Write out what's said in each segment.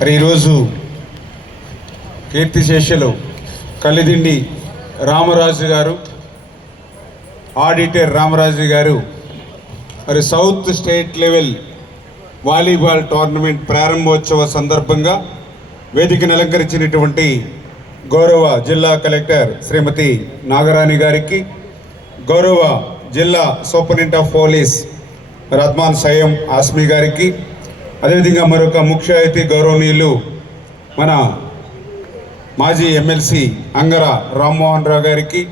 మరి ఈరోజు కీర్తిశేషులు కలిదిండి రామరాజు గారు, ఆడిటర్ రామరాజు గారు మరి south state level volleyball tournament ప్రారంభోత్సవ సందర్భంగా వేదికను అలంకరించినటువంటి గౌరవ జిల్లా కలెక్టర్ శ్రీమతి నాగరాణి గారికి, గౌరవ జిల్లా సూపరింటెండెంట్ ఆఫ్ పోలీస్ రద్మాన్ సయ్యం ఆస్మి గారికి, అదేవిధంగా మరొక ముఖ్య అతిథి గౌరవనీయులు మన మాజీ ఎమ్మెల్సీ అంగర రామ్మోహన్ రావు గారికి,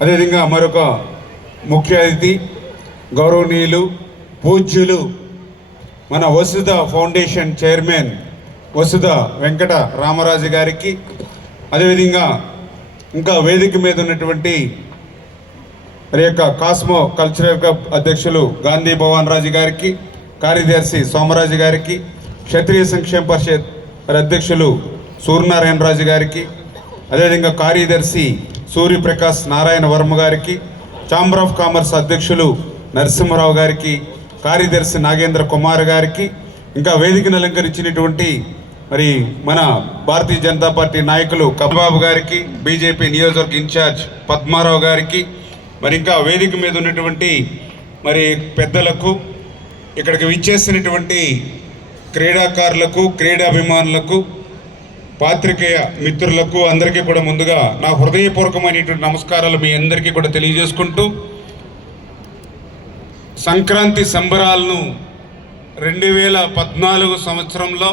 అదేవిధంగా మరొక ముఖ్య అతిథి గౌరవనీయులు పూజ్యులు మన వసుధ ఫౌండేషన్ చైర్మన్ వసుధ వెంకట రామరాజు గారికి, అదేవిధంగా ఇంకా వేదిక మీద ఉన్నటువంటి మరి యొక్క కాస్మో కల్చరల్ క్లబ్ అధ్యక్షులు గాంధీ భవన్ రాజు గారికి, కార్యదర్శి సోమరాజు గారికి, క్షత్రియ సంక్షేమ పరిషత్ అధ్యక్షులు సూర్యనారాయణ రాజు గారికి, అదేవిధంగా కార్యదర్శి సూర్యప్రకాష్ నారాయణ వర్మ గారికి, ఛాంబర్ ఆఫ్ కామర్స్ అధ్యక్షులు నరసింహరావు గారికి, కార్యదర్శి నాగేంద్ర కుమార్ గారికి, ఇంకా వేదికను అలంకరించినటువంటి మరి మన భారతీయ జనతా పార్టీ నాయకులు కబాబు గారికి, బీజేపీ నియోజకవర్గ ఇన్ఛార్జ్ పద్మారావు గారికి, మరి ఇంకా వేదిక మీద ఉన్నటువంటి మరి పెద్దలకు, ఇక్కడికి విచ్చేసినటువంటి క్రీడాకారులకు, క్రీడాభిమానులకు, పాత్రికేయ మిత్రులకు అందరికీ కూడా ముందుగా నా హృదయపూర్వకమైనటువంటి నమస్కారాలు మీ అందరికీ కూడా తెలియజేసుకుంటూ, సంక్రాంతి సంబరాలను 2014 సంవత్సరంలో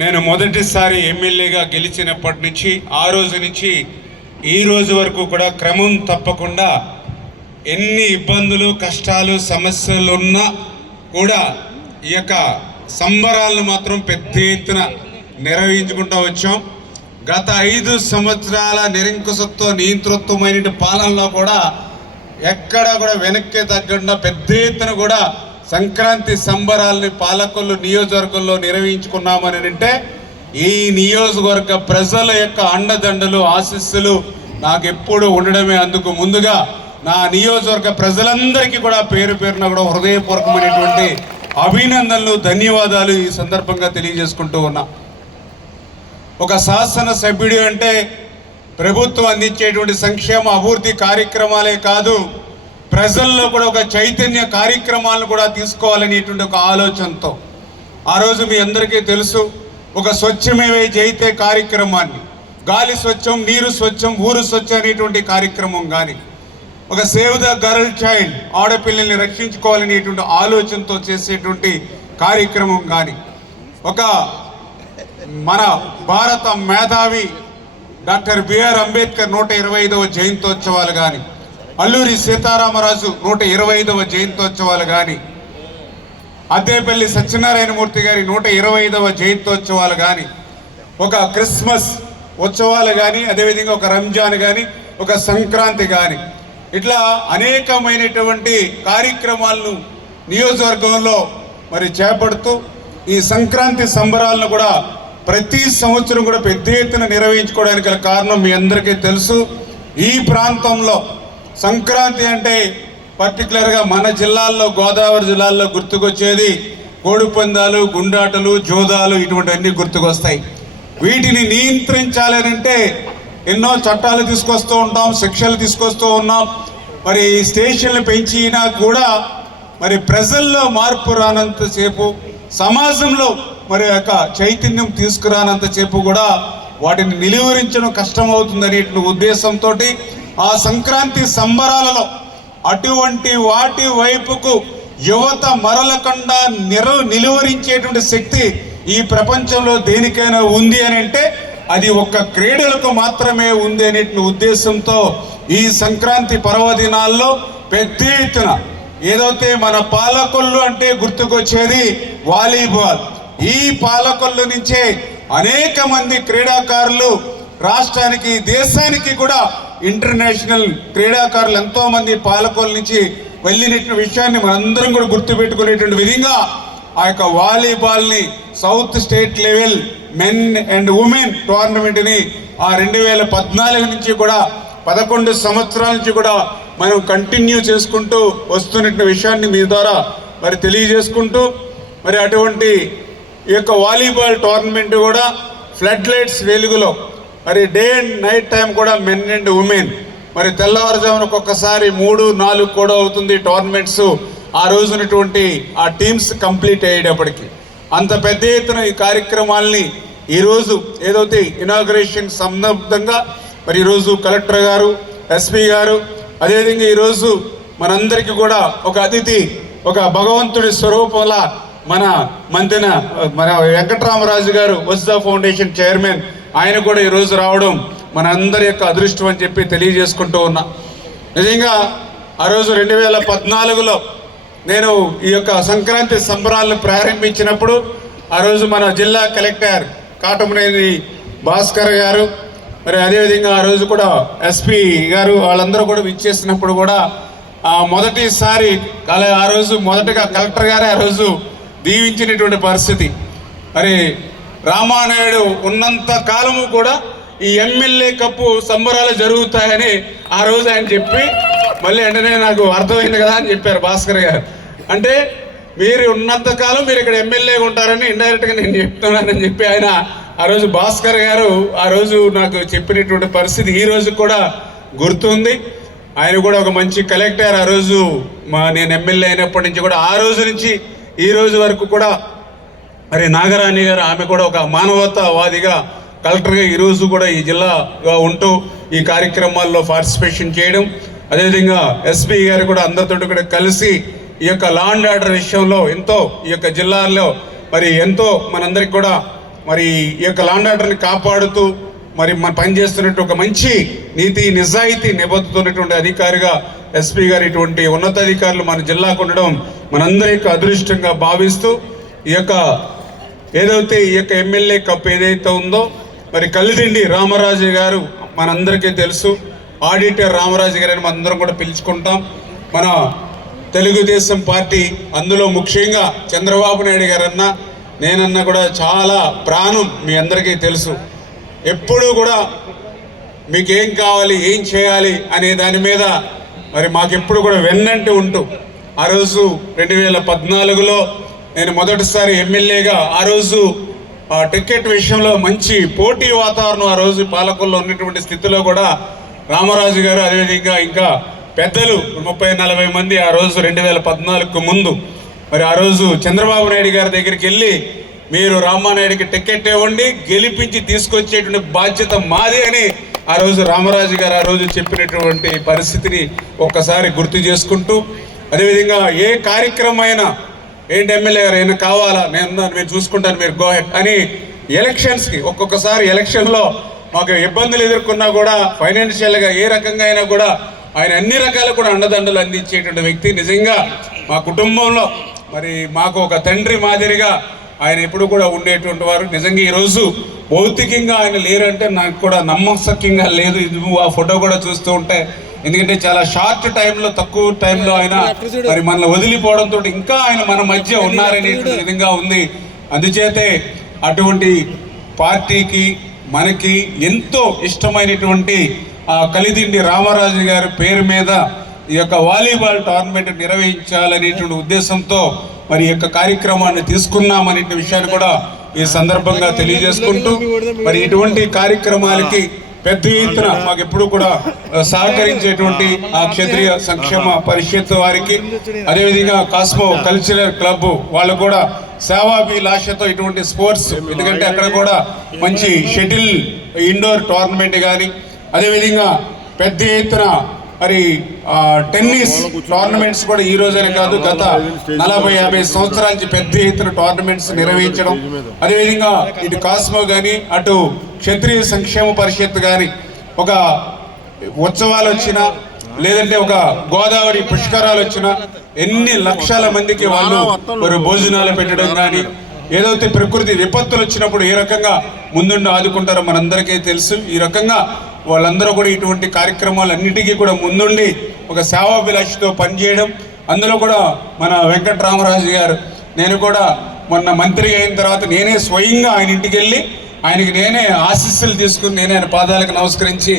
నేను మొదటిసారి ఎమ్మెల్యేగా గెలిచినప్పటి నుంచి ఆ రోజు నుంచి ఈ రోజు వరకు కూడా క్రమం తప్పకుండా ఎన్ని ఇబ్బందులు, కష్టాలు, సమస్యలు ఉన్నా కూడా ఈ యొక్క సంబరాలను మాత్రం పెద్ద ఎత్తున నిర్వహించుకుంటూ వచ్చాం. గత 5 సంవత్సరాల నిరంకుశత్వ నియంతృత్వమైన పాలనలో కూడా ఎక్కడా కూడా వెనక్కి తగ్గకుండా పెద్ద ఎత్తున కూడా సంక్రాంతి సంబరాలని పాలకొల్లు నియోజకవర్గంలో నిర్వహించుకున్నామని అంటే ఈ నియోజకవర్గ ప్రజల యొక్క అండదండలు, ఆశీస్సులు నాకు ఎప్పుడు ఉండడమే. అందుకు ముందుగా నా నియోజకవర్గ ప్రజలందరికీ కూడా పేరు పేరున కూడా హృదయపూర్వకమైనటువంటి అభినందనలు, ధన్యవాదాలు ఈ సందర్భంగా తెలియజేసుకుంటూ ఉన్నా. ఒక శాసన సభ్యుడు అంటే ప్రభుత్వం అందించేటువంటి సంక్షేమ అభివృద్ధి కార్యక్రమాలే కాదు, ప్రజల్లో కూడా ఒక చైతన్య కార్యక్రమాలను కూడా తీసుకోవాలనేటువంటి ఒక ఆలోచనతో ఆ రోజు మీ అందరికీ తెలుసు, ఒక స్వచ్ఛమేవే జయితే కార్యక్రమాన్ని, గాలి స్వచ్ఛం, నీరు స్వచ్ఛం, ఊరు స్వచ్ఛం అనేటువంటి కార్యక్రమం కానీ, ఒక సేవ్ ద గర్ల్ చైల్డ్, ఆడపిల్లల్ని రక్షించుకోవాలనేటువంటి ఆలోచనతో చేసేటువంటి కార్యక్రమం కానీ, ఒక మన భారత మేధావి డాక్టర్ బిఆర్ అంబేద్కర్ 125వ జయంతోత్సవాలు కానీ, అల్లూరి సీతారామరాజు 125వ జయంతోత్సవాలు కానీ, అద్దేపల్లి సత్యనారాయణమూర్తి గారి 125వ జయంతోత్సవాలు కానీ, ఒక క్రిస్మస్ ఉత్సవాలు కానీ, అదేవిధంగా ఒక రంజాన్ కానీ, ఒక సంక్రాంతి కానీ, ఇట్లా అనేకమైనటువంటి కార్యక్రమాలను నియోజకవర్గంలో మరి చేపడుతూ ఈ సంక్రాంతి సంబరాలను కూడా ప్రతి సంవత్సరం కూడా పెద్ద ఎత్తున నిర్వహించుకోవడానికి గల కారణం మీ అందరికీ తెలుసు. ఈ ప్రాంతంలో సంక్రాంతి అంటే పర్టికులర్గా మన జిల్లాల్లో, గోదావరి జిల్లాల్లో గుర్తుకొచ్చేది కోడిపందాలు, గుండాటలు, జోదాలు, ఇటువంటివన్నీ గుర్తుకొస్తాయి. వీటిని నియంత్రించాలని అంటే ఎన్నో చట్టాలు తీసుకొస్తూ ఉంటాం, శిక్షలు తీసుకొస్తూ ఉన్నాం. మరి స్టేషన్లు పెంచినా కూడా మరి ప్రజల్లో మార్పు రానంతసేపు, సమాజంలో మరి యొక్క చైతన్యం తీసుకురానంతసేపు కూడా వాటిని నిలువరించడం కష్టమవుతుందనే ఉద్దేశంతో ఆ సంక్రాంతి సంబరాలలో అటువంటి వాటి వైపుకు యువత మరలకుండా నిలువరించేటువంటి శక్తి ఈ ప్రపంచంలో దేనికైనా ఉంది అని అంటే అది ఒక్క క్రీడలకు మాత్రమే ఉంది అనే ఉద్దేశంతో ఈ సంక్రాంతి పర్వదినాల్లో పెద్ద ఎత్తున ఏదైతే మన పాలకొల్లు అంటే గుర్తుకొచ్చేది వాలీబాల్. ఈ పాలకొల్లు నుంచే అనేక మంది క్రీడాకారులు రాష్ట్రానికి, దేశానికి కూడా ఇంటర్నేషనల్ క్రీడాకారులు ఎంతో మంది పాలకొల్లు నుంచి వెళ్ళిన విషయాన్ని మనందరం కూడా గుర్తుపెట్టుకునేటువంటి విధంగా ఆ యొక్క వాలీబాల్ని south state level men and women టోర్నమెంట్ని ఆ 2014 నుంచి కూడా 11 సంవత్సరాల నుంచి కూడా మనం కంటిన్యూ చేసుకుంటూ వస్తున్న విషయాన్ని మీ ద్వారా మరి తెలియజేసుకుంటూ మరి అటువంటి ఈ యొక్క వాలీబాల్ టోర్నమెంట్ కూడా ఫ్లడ్ లైట్స్ వెలుగులో మరి డే అండ్ నైట్ టైం కూడా మెన్ అండ్ ఉమెన్ మరి తెల్లవారుజామున ఒక్కొక్కసారి 3-4 కూడా అవుతుంది టోర్నమెంట్స్ ఆ రోజునటువంటి ఆ టీమ్స్ కంప్లీట్ అయ్యేటప్పటికి. అంత పెద్ద ఎత్తున ఈ కార్యక్రమాల్ని ఈరోజు ఏదైతే ఇనాగ్రేషన్ సందర్భంగా మరి ఈరోజు కలెక్టర్ గారు, ఎస్పీ గారు, అదేవిధంగా ఈరోజు మనందరికీ కూడా ఒక అతిథి, ఒక భగవంతుడి స్వరూపంలా మన వెంకటరామరాజు గారు వసుదా ఫౌండేషన్ చైర్మన్, ఆయన కూడా ఈరోజు రావడం మన అందరి యొక్క అదృష్టం అని చెప్పి తెలియజేసుకుంటూ ఉన్నా. నిజంగా ఆ రోజు 2014లో నేను ఈ యొక్క సంక్రాంతి సంబరాలను ప్రారంభించినప్పుడు ఆ రోజు మన జిల్లా కలెక్టర్ కాటమనేని భాస్కర్ గారు, మరి అదేవిధంగా ఆ రోజు కూడా ఎస్పీ గారు వాళ్ళందరూ కూడా విచ్చేసినప్పుడు కూడా మొదటిసారి ఆ రోజు మొదటగా కలెక్టర్ గారే ఆ రోజు దీవించినటువంటి పరిస్థితి. మరి రామానాయుడు ఉన్నంత కాలము కూడా ఈ ఎమ్మెల్యే కప్పు సంబరాలు జరుగుతాయని ఆ రోజు ఆయన చెప్పి మళ్ళీ వెంటనే నాకు అర్థమైంది కదా అని చెప్పారు భాస్కర్ గారు. అంటే మీరు ఉన్నంతకాలం మీరు ఇక్కడ ఎమ్మెల్యేగా ఉంటారని ఇండైరెక్ట్గా నేను చెప్తున్నానని చెప్పి ఆయన ఆ రోజు భాస్కర్ గారు ఆ రోజు నాకు చెప్పినటువంటి పరిస్థితి ఈ రోజు కూడా గుర్తుంది. ఆయన కూడా ఒక మంచి కలెక్టర్. ఆ రోజు నేను ఎమ్మెల్యే అయినప్పటి నుంచి కూడా ఆ రోజు నుంచి ఈ రోజు వరకు కూడా మరి నాగరాణి గారు ఆమె కూడా ఒక మానవతావాదిగా కలెక్టర్గా ఈరోజు కూడా ఈ జిల్లాగా ఉంటూ ఈ కార్యక్రమాల్లో పార్టిసిపేషన్ చేయడం, అదేవిధంగా ఎస్పీ గారు కూడా అందరితో కూడా కలిసి ఈ యొక్క లా అండ్ ఆర్డర్ విషయంలో ఎంతో ఈ యొక్క జిల్లాల్లో మరి ఎంతో మనందరికి కూడా మరి ఈ యొక్క లా అండ్ ఆర్డర్ని కాపాడుతూ మరి మన పనిచేస్తున్నట్టు ఒక మంచి నీతి నిజాయితీ నిబద్ధతున్నటువంటి అధికారిగా ఎస్పీ గారు ఇటువంటి ఉన్నతాధికారులు మన జిల్లాకు ఉండడం మనందరి యొక్క అదృష్టంగా భావిస్తూ ఈ యొక్క ఏదైతే ఈ యొక్క ఎమ్మెల్యే కప్ ఏదైతే ఉందో మరి కలిదిండి రామరాజు గారు మనందరికీ తెలుసు. ఆడిటర్ రామరాజు గారిని మనందరం కూడా పిలుచుకుంటాం. మన తెలుగుదేశం పార్టీ అందులో ముఖ్యంగా చంద్రబాబు నాయుడు గారన్నా నేనన్నా కూడా చాలా ప్రాణం మీ అందరికీ తెలుసు. ఎప్పుడూ కూడా మీకు ఏం కావాలి, ఏం చేయాలి అనే దాని మీద మరి మాకెప్పుడు కూడా వెన్నంటి ఉంటూ ఆ రోజు 2014లో నేను మొదటిసారి ఎమ్మెల్యేగా ఆ రోజు టికెట్ విషయంలో మంచి పోటీ వాతావరణం ఆ రోజు పాలకుల్లో ఉన్నటువంటి స్థితిలో కూడా రామరాజు గారు అదేవిధంగా ఇంకా పెద్దలు 30-40 మంది ఆ రోజు 2014కు ముందు మరి ఆ రోజు చంద్రబాబు నాయుడు గారి దగ్గరికి వెళ్ళి మీరు రామానాయుడికి టికెట్ ఇవ్వండి, గెలిపించి తీసుకొచ్చేటువంటి బాధ్యత మాది అని ఆ రోజు రామరాజు గారు ఆ రోజు చెప్పినటువంటి పరిస్థితిని ఒక్కసారి గుర్తు చేసుకుంటూ, అదేవిధంగా ఏ కార్యక్రమం అయినా ఏంటి ఎమ్మెల్యే గారు ఏమైనా కావాలా, నేను చూసుకుంటాను, మీరు గో హెడ్ అని ఎలక్షన్స్కి ఒక్కొక్కసారి ఎలక్షన్లో మాకు ఇబ్బందులు ఎదుర్కొన్నా కూడా ఫైనాన్షియల్గా ఏ రకంగా అయినా కూడా ఆయన అన్ని రకాలు కూడా అండదండలు అందించేటువంటి వ్యక్తి. నిజంగా మా కుటుంబంలో మరి మాకు ఒక తండ్రి మాదిరిగా ఆయన ఎప్పుడు కూడా ఉండేటువంటి వారు. నిజంగా ఈరోజు భౌతికంగా ఆయన లేరంటే నాకు కూడా నమ్మశక్యంగా లేదు. ఇది ఆ ఫోటో కూడా చూస్తూ ఉంటే, ఎందుకంటే చాలా షార్ట్ టైంలో తక్కువ టైంలో ఆయన మరి మనల్ని వదిలిపోవడంతో ఇంకా ఆయన మన మధ్య ఉన్నారనే విధంగా ఉంది. అందుచేతే అటువంటి పార్టీకి మనకి ఎంతో ఇష్టమైనటువంటి కలిదిండి రామరాజు గారి పేరు మీద ఈ యొక్క వాలీబాల్ టోర్నమెంట్ నిర్వహించాలనేటువంటి ఉద్దేశంతో మరి ఈ యొక్క కార్యక్రమాన్ని తీసుకున్నామనే విషయాన్ని కూడా ఈ సందర్భంగా తెలియజేసుకుంటూ, మరి ఇటువంటి కార్యక్రమాలకి పెద్ద ఎత్తున మాకు ఎప్పుడు కూడా సహకరించేటువంటి ఆ క్షత్రియ సంక్షేమ పరిషత్ వారికి, అదేవిధంగా కాస్మో కల్చరల్ క్లబ్ వాళ్ళు కూడా సేవాభిలాషతో ఇటువంటి స్పోర్ట్స్, ఎందుకంటే అక్కడ కూడా మంచి షటిల్ ఇండోర్ టోర్నమెంట్ కానీ, అదేవిధంగా పెద్ద ఎత్తున మరి టెన్నిస్ టోర్నమెంట్స్ కూడా ఈ రోజనే కాదు గత 40-50 సంవత్సరాల నుంచి పెద్ద ఎత్తున టోర్నమెంట్స్ నిర్వహించడం, అదేవిధంగా ఇటు కాస్మో కానీ అటు క్షత్రియ సంక్షేమ పరిషత్ కానీ ఒక ఉత్సవాలు వచ్చినా లేదంటే ఒక గోదావరి పుష్కరాలు వచ్చినా ఎన్ని లక్షల మందికి వాళ్ళు మరి భోజనాలు పెట్టడం కానీ, ఏదైతే ప్రకృతి విపత్తులు వచ్చినప్పుడు ఏ రకంగా ముందుండి ఆదుకుంటారో మనందరికీ తెలుసు. ఈ రకంగా వాళ్ళందరూ కూడా ఇటువంటి కార్యక్రమాలన్నిటికీ కూడా ముందుండి ఒక సేవాభిలాషతో పనిచేయడం. అందులో కూడా మన వెంకటరామరాజు గారు, నేను కూడా మొన్న మంత్రి అయిన తర్వాత నేనే స్వయంగా ఆయన ఇంటికి వెళ్ళి ఆయనకి నేనే ఆశీస్సులు తీసుకుని నేనే ఆయన పాదాలకు నమస్కరించి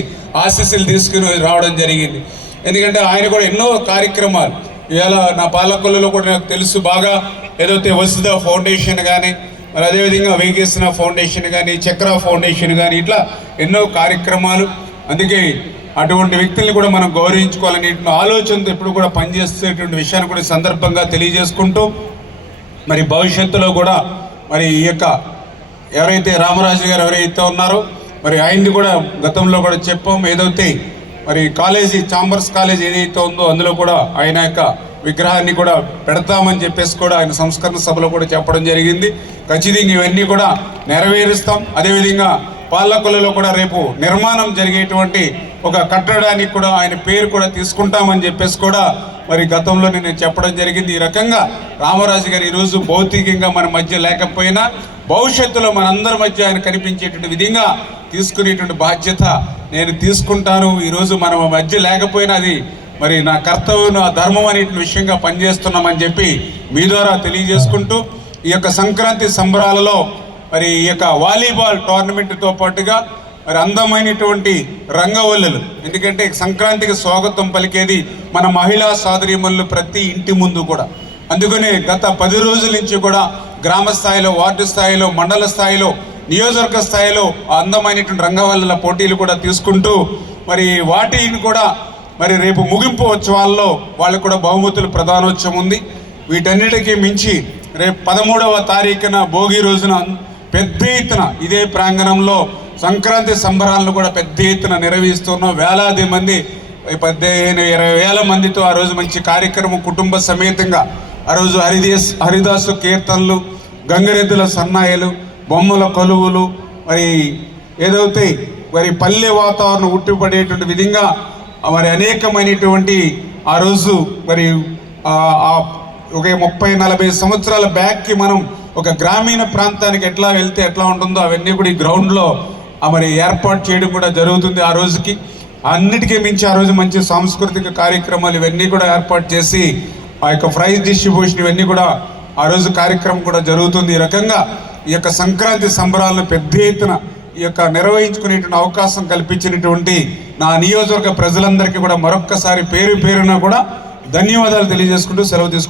ఆశీస్సులు తీసుకుని రావడం జరిగింది. ఎందుకంటే ఆయన కూడా ఎన్నో కార్యక్రమాలు ఇవాళ నా పాలకొల్లులో కూడా నాకు తెలుసు బాగా, ఏదైతే వసుదా ఫౌండేషన్ కానీ మరి అదేవిధంగా వెంకటేశ్వర ఫౌండేషన్ కానీ చక్ర ఫౌండేషన్ కానీ ఇట్లా ఎన్నో కార్యక్రమాలు. అందుకే అటువంటి వ్యక్తుల్ని కూడా మనం గౌరవించుకోవాలనే ఆలోచనతో ఎప్పుడు కూడా పనిచేసేటువంటి విషయాన్ని కూడా సందర్భంగా తెలియజేసుకుంటూ, మరి భవిష్యత్తులో కూడా మరి ఈ యొక్క ఎవరైతే రామరాజు గారు ఎవరైతే ఉన్నారో మరి ఆయన్ని కూడా గతంలో కూడా చెప్పాం, ఏదైతే మరి కాలేజీ చాంబర్స్ కాలేజ్ ఏదైతే ఉందో అందులో కూడా ఆయన యొక్క విగ్రహాన్ని కూడా పెడతామని చెప్పేసి కూడా ఆయన సంస్కరణ సభలో కూడా చెప్పడం జరిగింది. ఖచ్చితంగా ఇవన్నీ కూడా నెరవేరుస్తాం. అదేవిధంగా పాలకొల్లులో కూడా రేపు నిర్మాణం జరిగేటువంటి ఒక కట్టడానికి కూడా ఆయన పేరు కూడా తీసుకుంటామని చెప్పేసి కూడా మరి గతంలో నేను చెప్పడం జరిగింది. ఈ రకంగా రామరాజు గారు ఈరోజు భౌతికంగా మన మధ్య లేకపోయినా భవిష్యత్తులో మనందరి మధ్య ఆయన కనిపించేటువంటి విధంగా తీసుకునేటువంటి బాధ్యత నేను తీసుకుంటాను. ఈరోజు మన మధ్య లేకపోయినా అది మరి నా కర్తవ్యం, నా ధర్మం అనే విషయంగా పనిచేస్తున్నామని చెప్పి మీ ద్వారా తెలియజేసుకుంటూ, ఈ యొక్క సంక్రాంతి సంబరాలలో మరి ఈ యొక్క వాలీబాల్ టోర్నమెంట్తో పాటుగా మరి అందమైనటువంటి రంగవల్లులు, ఎందుకంటే సంక్రాంతికి స్వాగతం పలికేది మన మహిళా సోదరీమణులు ప్రతి ఇంటి ముందు కూడా. అందుకనే గత 10 రోజుల నుంచి కూడా గ్రామ స్థాయిలో, వార్డు స్థాయిలో, మండల స్థాయిలో, నియోజకవర్గ స్థాయిలో అందమైనటువంటి రంగవల్లుల పోటీలు కూడా తీసుకుంటూ మరి వాటిని కూడా మరి రేపు ముగింపు ఉత్సవాల్లో వాళ్ళకు కూడా బహుమతులు ప్రధానోత్సవం ఉంది. వీటన్నిటికీ మించి రేపు 13వ తారీఖున భోగి రోజున పెద్ద ఎత్తున ఇదే ప్రాంగణంలో సంక్రాంతి సంబరాలను కూడా పెద్ద ఎత్తున నిర్వహిస్తున్నాం. వేలాది మంది 15-20 మందితో ఆ రోజు మంచి కార్యక్రమం కుటుంబ సమేతంగా ఆ రోజు హరిదాసు కీర్తనలు, గంగరెద్దుల సన్నాయిలు, బొమ్మల కొలువులు, మరి ఏదైతే మరి పల్లె వాతావరణం ఉట్టిపడేటువంటి విధంగా మరి అనేకమైనటువంటి ఆ రోజు మరి ఒక 30-40 సంవత్సరాల బ్యాక్కి మనం ఒక గ్రామీణ ప్రాంతానికి ఎట్లా వెళ్తే ఎట్లా ఉంటుందో అవన్నీ కూడా ఈ గ్రౌండ్లో మరి ఏర్పాటు చేయడం కూడా జరుగుతుంది. ఆ రోజుకి అన్నిటికీ మించి ఆ రోజు మంచి సాంస్కృతిక కార్యక్రమాలు ఇవన్నీ కూడా ఏర్పాటు చేసి ఆ యొక్క ప్రైజ్ డిస్ట్రిబ్యూషన్ ఇవన్నీ కూడా ఆ రోజు కార్యక్రమం కూడా జరుగుతుంది. ఈ రకంగా ఈ యొక్క సంక్రాంతి సంబరాలను పెద్ద ఎత్తున ఈ యొక్క నిర్వహించుకునేటువంటి అవకాశం కల్పించినటువంటి నా నియోజకవర్గ ప్రజలందరికీ కూడా మరొక్కసారి పేరు పేరున కూడా ధన్యవాదాలు తెలియజేసుకుంటూ సెలవు తీసుకుంటాను.